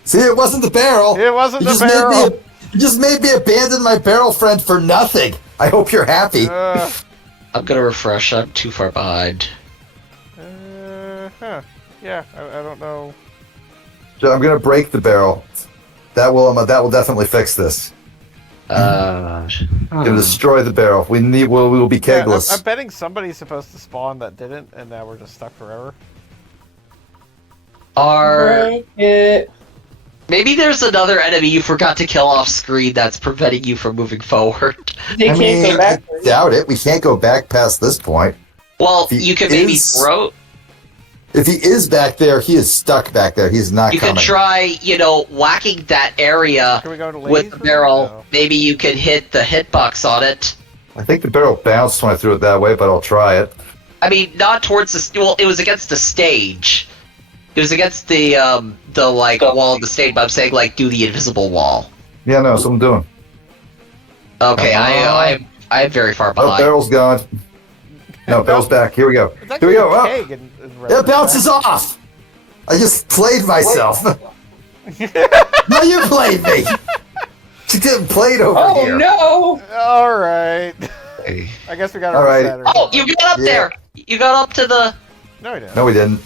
See, it wasn't the barrel. It wasn't You the just made barrel. You just made me abandon my barrel friend for nothing. I hope you're happy. I'm gonna refresh. I'm too far behind. Yeah, I don't know. So I'm gonna break the barrel. That will definitely fix this. Gonna destroy the barrel. We will be Yeah, kegless. I'm betting somebody's supposed to spawn that didn't, and now we're just stuck forever. Break it. Maybe there's another enemy you forgot to kill off screen that's preventing you from moving forward. They can't go back. I doubt it. We can't go back past this point. Well, If he you could maybe is- throw. If he is back there, he is stuck back there. He's not You coming. could try, whacking that area Can we go to with the laser? barrel. No. Maybe you could hit the hitbox on it. I think the barrel bounced when I threw it that way, but I'll try it. I mean, not towards the. Well, it was against the stage. It was against the wall of the stage. But I'm saying do the invisible wall. Yeah, no, that's what I'm doing. Okay, I'm very far Oh, behind. barrel's gone. No, barrel's back. Here we go. It's Here actually we go. a Oh, keg in it retrospect. bounces off. I just played myself. No, you played me. She getting played over Oh here. no! All right. Hey. I guess we got All our right. Saturday. Oh, you got up Yeah. there. You got up to the. No, we didn't. No, we didn't.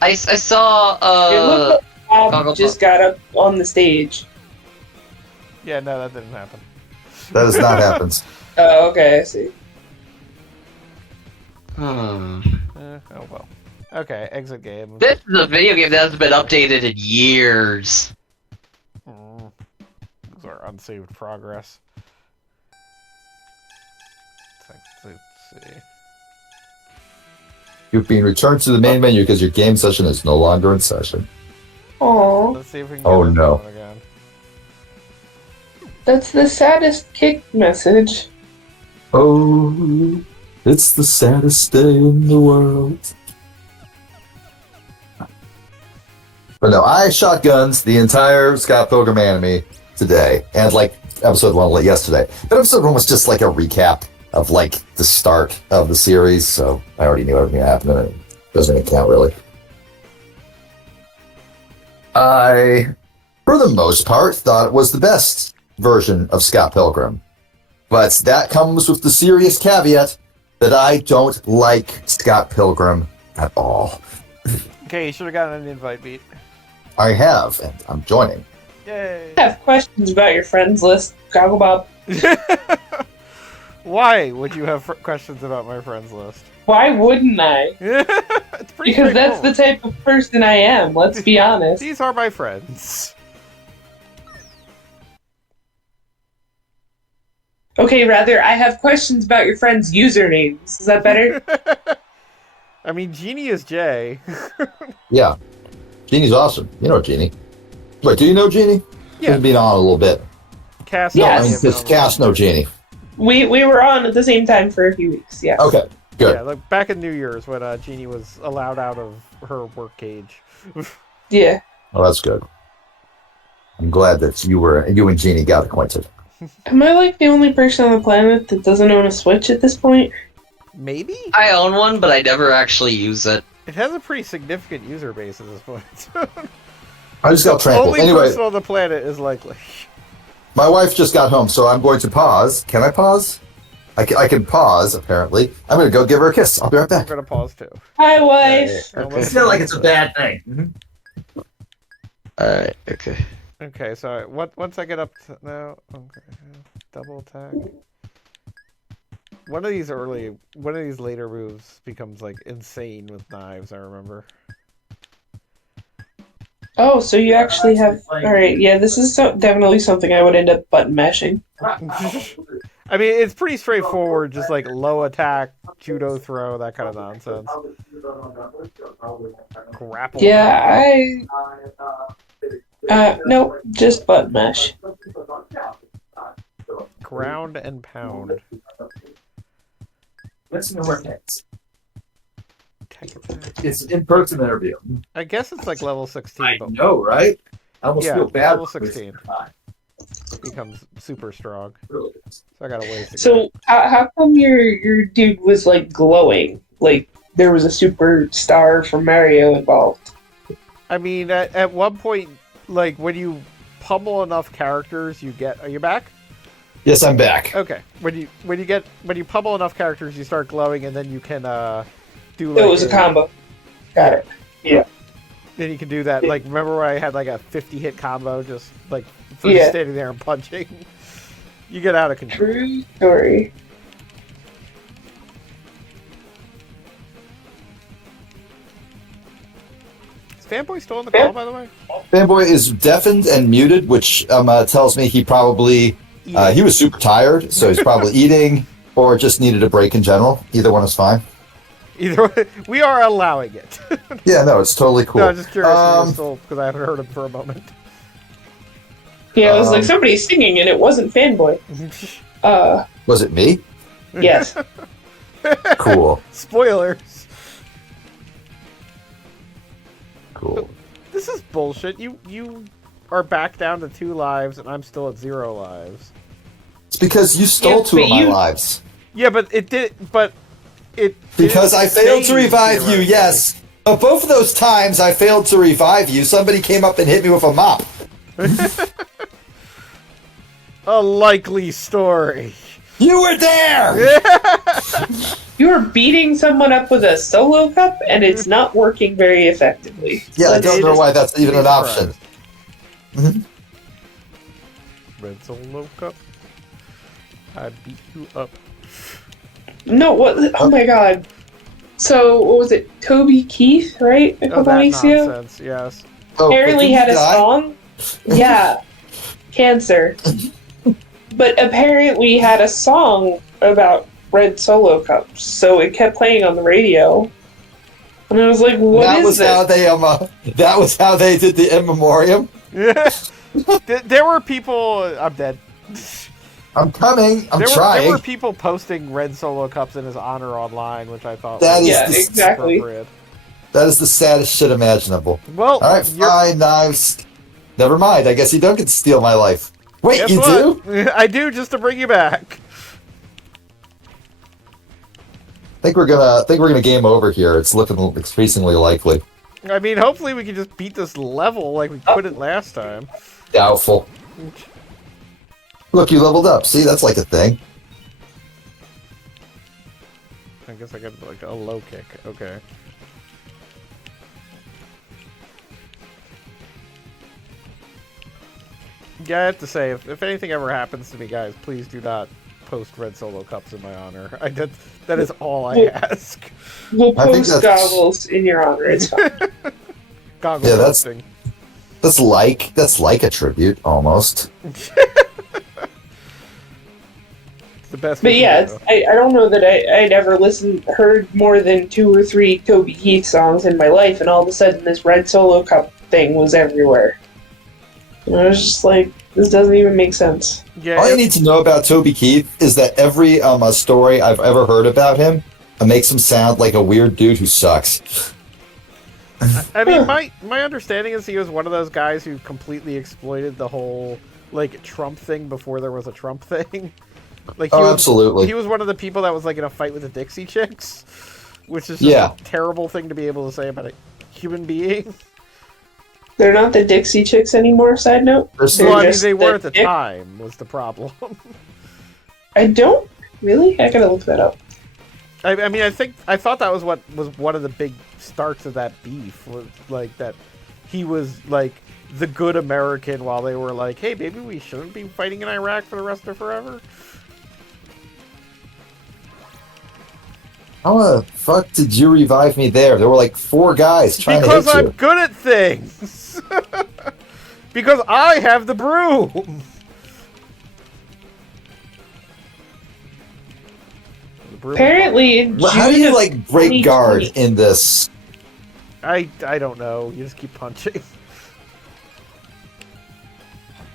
I saw. It looked like Goggle Bob just got up on the stage. Yeah, no, that didn't happen. That has not happened. Oh, okay, I see. Oh well. Okay, exit game. This is a video game that hasn't been updated in years. Those are unsaved progress. Let's see. You've been returned to the main menu because your game session is no longer in session. Oh, Let's see if we can Oh, get this no. one again. that's the saddest kick message. Oh, it's the saddest day in the world. But no, I shotguns the entire Scott Pilgrim anime today, and episode 1 yesterday. But episode 1 was just like a recap of the start of the series, so I already knew everything that happened, and it doesn't even count really. I, for the most part, thought it was the best version of Scott Pilgrim. But that comes with the serious caveat that I don't like Scott Pilgrim at all. Okay, you should have gotten an invite, Beat. I have, and I'm joining. Yay! I have questions about your friends list, Goggle Bob. Why would you have questions about my friends list? Why wouldn't I? It's pretty Because that's the straightforward. type of person I am, let's be honest. These are my friends. Okay, rather, I have questions about your friends' usernames. Is that better? I mean, Genie is Jay. Yeah. Genie's awesome. You know Genie. Wait, do you know Genie? Yeah. He's been on a little bit. Cass. Yes. No, I only mean, have been it's on- Cass, no Genie. we were on at the same time for a few weeks, yes. Okay, good. Yeah, like back in New Year's when Jeannie was allowed out of her work cage. Yeah. Well, that's good. I'm glad that you and Genie got acquainted. Am I like the only person on the planet that doesn't own a Switch at this point? Maybe? I own one, but I never actually use it. It has a pretty significant user base at this point. I just got trampled. Only Anyway, person on the planet is likely. my wife just got home, so I'm going to pause. Can I pause? I can pause, apparently. I'm going to go give her a kiss. I'll be right I'm back. gonna pause too. Hi, wife. Almost- a bad thing. Alright, okay. Okay, so once I get up to now, okay, double attack. One of these later moves becomes like insane with knives. I remember. Oh, so you actually have... Alright, yeah, this is definitely something I would end up button mashing. I mean, it's pretty straightforward, just like low attack, judo throw, that kind of nonsense. Grapple. Yeah, nope, just button mash. Ground and pound. Listen to her hits. Tech attack. It's an in-person interview. I guess it's like level 16, but know, right? I almost Yeah, feel bad. level 16. becomes super strong. So I gotta wait. To So how come your dude was like glowing? Like there was a superstar from Mario involved. I mean, at one point, like when you pummel enough characters, you get. Are you back? Yes, I'm back. Okay. When you pummel enough characters, you start glowing, and then you can do like. It was a combo. Got it. Yeah. Then you can do that. Like, remember where I had like a 50-hit combo, just like for standing there and punching. You get out of control. True story. Is Fanboy still on the call, by the way? Fanboy is deafened and muted, which tells me he probably he was super tired, so he's probably eating or just needed a break in general. Either one is fine. Either way, we are allowing it. Yeah, no, it's totally cool. No, I'm just curious because I haven't heard him for a moment. Yeah, it was like somebody singing and it wasn't Fanboy. Was it me? Yes. Cool. Spoilers. Cool. This is bullshit. You are back down to 2 lives, and I'm still at 0 lives. It's because you stole 2 of my lives. Yeah, but it did. But it. Because I failed to revive you. theoretically. Yes. But both of those times I failed to revive you, somebody came up and hit me with a mop. A likely story. You were there. You were beating someone up with a solo cup, and it's not working very effectively. Yeah, I don't know why that's even an option. Red Solo Cup. I beat you up. No, what? Oh my god. So, what was it? Toby Keith, right? A couple that weeks ago? nonsense, yes. Oh, Apparently did had you a die? song. Yeah. Cancer. But apparently had a song about red solo cups. So it kept playing on the radio. And I was like, what is this? That was how they did the in memoriam. There were people. I'm dead. I'm coming. I'm There trying. were people posting red solo cups in his honor online, which I thought That was is Yeah, the- exactly. appropriate. That is the saddest shit imaginable. Well, All right, fine, knives. Never mind. I guess you don't get to steal my life. Wait, guess you what? do? I do, just to bring you back. I think we're gonna game over here. It's looking increasingly likely. I mean, hopefully we can just beat this level like we couldn't last time. Doubtful. Look, you leveled up. See, that's like a thing. I guess I got like a low kick. Okay. Yeah, I have to say, if anything ever happens to me, guys, please do not post red solo cups in my honor. That is all I ask. We'll I think post that's- goggles in your honor. It's fine. Goggle Yeah, that's- posting. That's like a tribute almost. It's the best. But we yeah, can do. I don't know that I'd ever heard more than 2 or 3 Toby Keith songs in my life, and all of a sudden this red solo cup thing was everywhere. And I was just like, this doesn't even make sense. Yeah, All you need to know about Toby Keith is that every story I've ever heard about him makes him sound like a weird dude who sucks. I mean, my understanding is he was one of those guys who completely exploited the whole like Trump thing before there was a Trump thing. Like, Absolutely. He was one of the people that was like in a fight with the Dixie Chicks, which is just Yeah. a terrible thing to be able to say about a human being. They're not the Dixie Chicks anymore, side note. There's They're Well, I mean, just they were at the Dick- time was the problem. I don't really. I gotta look that up. I mean, I thought that was what was one of the big starts of that beef, was like that he was like the good American while they were like, hey, maybe we shouldn't be fighting in Iraq for the rest of forever. How the fuck did you revive me there? There were like 4 guys trying Because to hit I'm you. good at things. Because I have the broom. The broom- Apparently, in Well, how do June you of like break 2020 guard in this? I don't know. You just keep punching.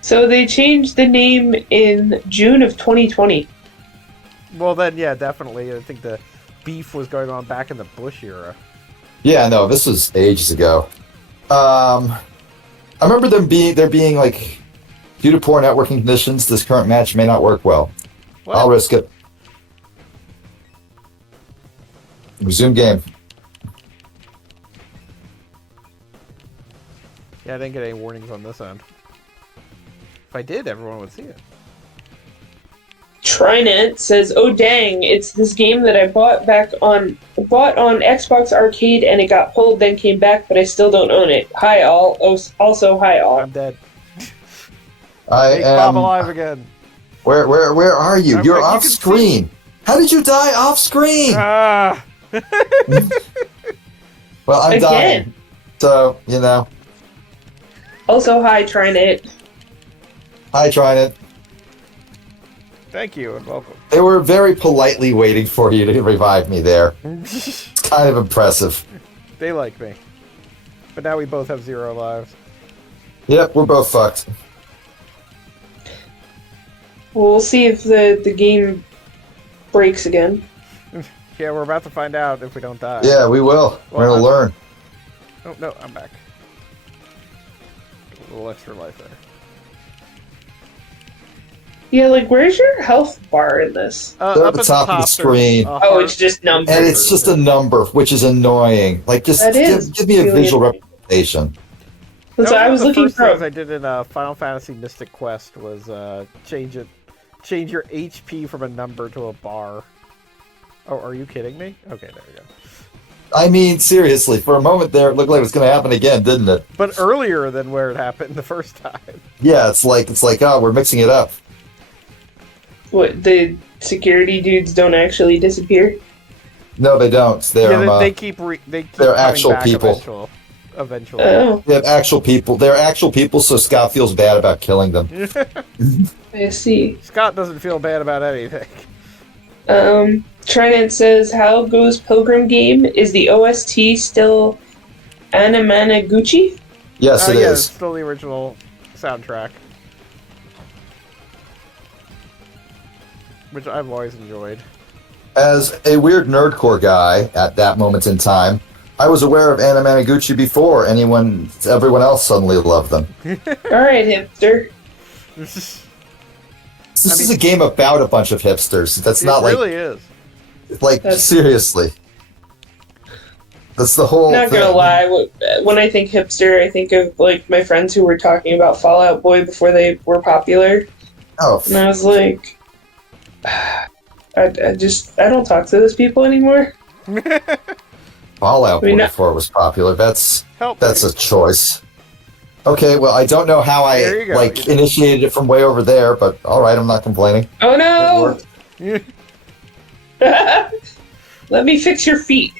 So they changed the name in June of 2020. Well, then, yeah, definitely. I think the beef was going on back in the Bush era. Yeah, no, this was ages ago. I remember there being like, due to poor networking conditions, this current match may not work well. What? I'll risk it. Resume game. Yeah, I didn't get any warnings on this end. If I did, everyone would see it. Trinet says, "Oh dang, it's this game that I bought on Xbox Arcade and it got pulled, then came back, but I still don't own it. Hi all. Also hi all." I'm dead. I Make am. Bob alive again. Where are you? You're off screen. How did you die off screen? Ah. Well, I'm Again. dying. So, you know. Also hi Trinet. Hi, Trinit. Thank you and welcome. They were very politely waiting for you to revive me there. It's kind of impressive. They like me. But now we both have 0 lives. Yep, we're both fucked. We'll see if the game breaks again. Yeah, we're about to find out if we don't die. Yeah, we will. We're Well, gonna learn. Oh, no, I'm back. A little extra life there. Yeah, like where's your health bar in this? They're Up at the top of the there's screen. a Oh, heart. it's just numbers. And it's just a number, which is annoying. Like, just That is give me a really visual annoying. representation. So I was one of the looking first for. things I did in Final Fantasy Mystic Quest was change your HP from a number to a bar. Oh, are you kidding me? Okay, there we go. I mean, seriously, for a moment there, it looked like it was going to happen again, didn't it? But earlier than where it happened the first time. Yeah, it's like, oh, we're mixing it up. What, the security dudes don't actually disappear? No, they don't. They're, Yeah, they keep they're coming actual back people. Eventually. Oh, they have actual people. They're actual people, so Scott feels bad about killing them. I see. Scott doesn't feel bad about anything. Trinet says, "How goes Pilgrim game? Is the OST still Anamanaguchi?" Yes, it yeah, is. it's still the original soundtrack. Which I've always enjoyed. As a weird nerdcore guy at that moment in time, I was aware of Anna Managuchi before everyone else suddenly loved them. Alright, hipster. This is a game about a bunch of hipsters. That's not It really is. seriously. That's the whole Not thing. gonna lie, when I think hipster, I think of like my friends who were talking about Fallout Boy before they were popular. Oh, And I was like, I don't talk to those people anymore. Fallout I mean, Boy before it was popular. That's Help a me. choice. Okay, well, I don't know how There you I go. initiated it from way over there, but all right, I'm not complaining. Oh It no! worked. Let me fix your feet.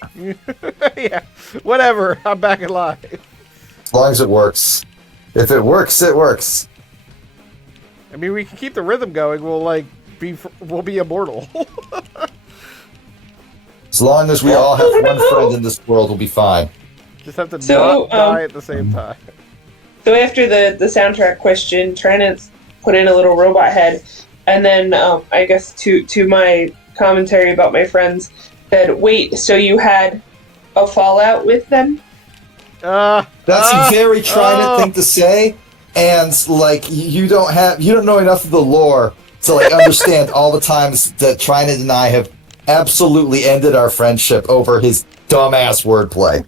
Yeah, whatever. I'm back alive. As long as it works. If it works, it works. I mean, we can keep the rhythm going. We'll be immortal. As long as we all have one friend in this world, we'll be fine. Just have to So, not die at the same time. So after the soundtrack question, trying to put in a little robot head, and then I guess to my commentary about my friends, said, "Wait, so you had a fallout with them?" That's a very Trinit thing to say, and you don't know enough of the lore to understand all the times that Trinit and I have absolutely ended our friendship over his dumbass wordplay.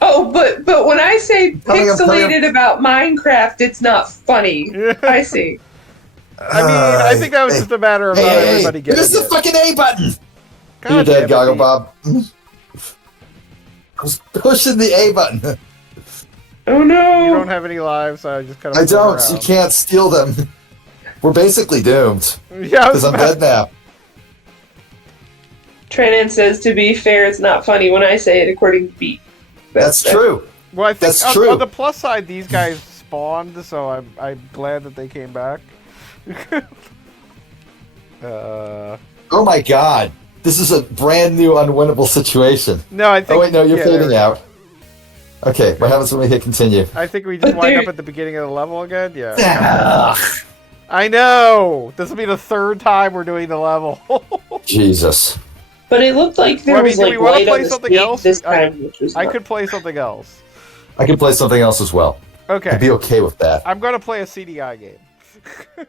Oh, but when I say Coming up. pixelated about Minecraft, it's not funny. I see. I mean, I think that was just a matter of not everybody getting Here's the it. fucking A button. God You're damn dead, it, Goggle Pete. Bob. I was pushing the A button. Oh You no! don't have any lives, so I just kind of. I don't. You can't steal them. We're basically doomed Yeah, I was because I'm about- dead now. Trenan says, "To be fair, it's not funny when I say it." According to Beat. That's true. Well, I think That's on, true. on the plus side, these guys spawned, so I'm glad that they came back. Oh my god. This is a brand new unwinnable situation. No, I think. Oh wait, no, you're yeah, fading there- out. Okay, what happens when we hit continue? I think we just But wind there- up at the beginning of the level again. Yeah. Ugh. I know. This will be the third time we're doing the level. Jesus. But it looked like there Well, I mean, was do we like wanna light play on the something stage else? this time, which was I not- could play something else. I can play something else as well. Okay. I'd be okay with that. I'm gonna play a CDI game.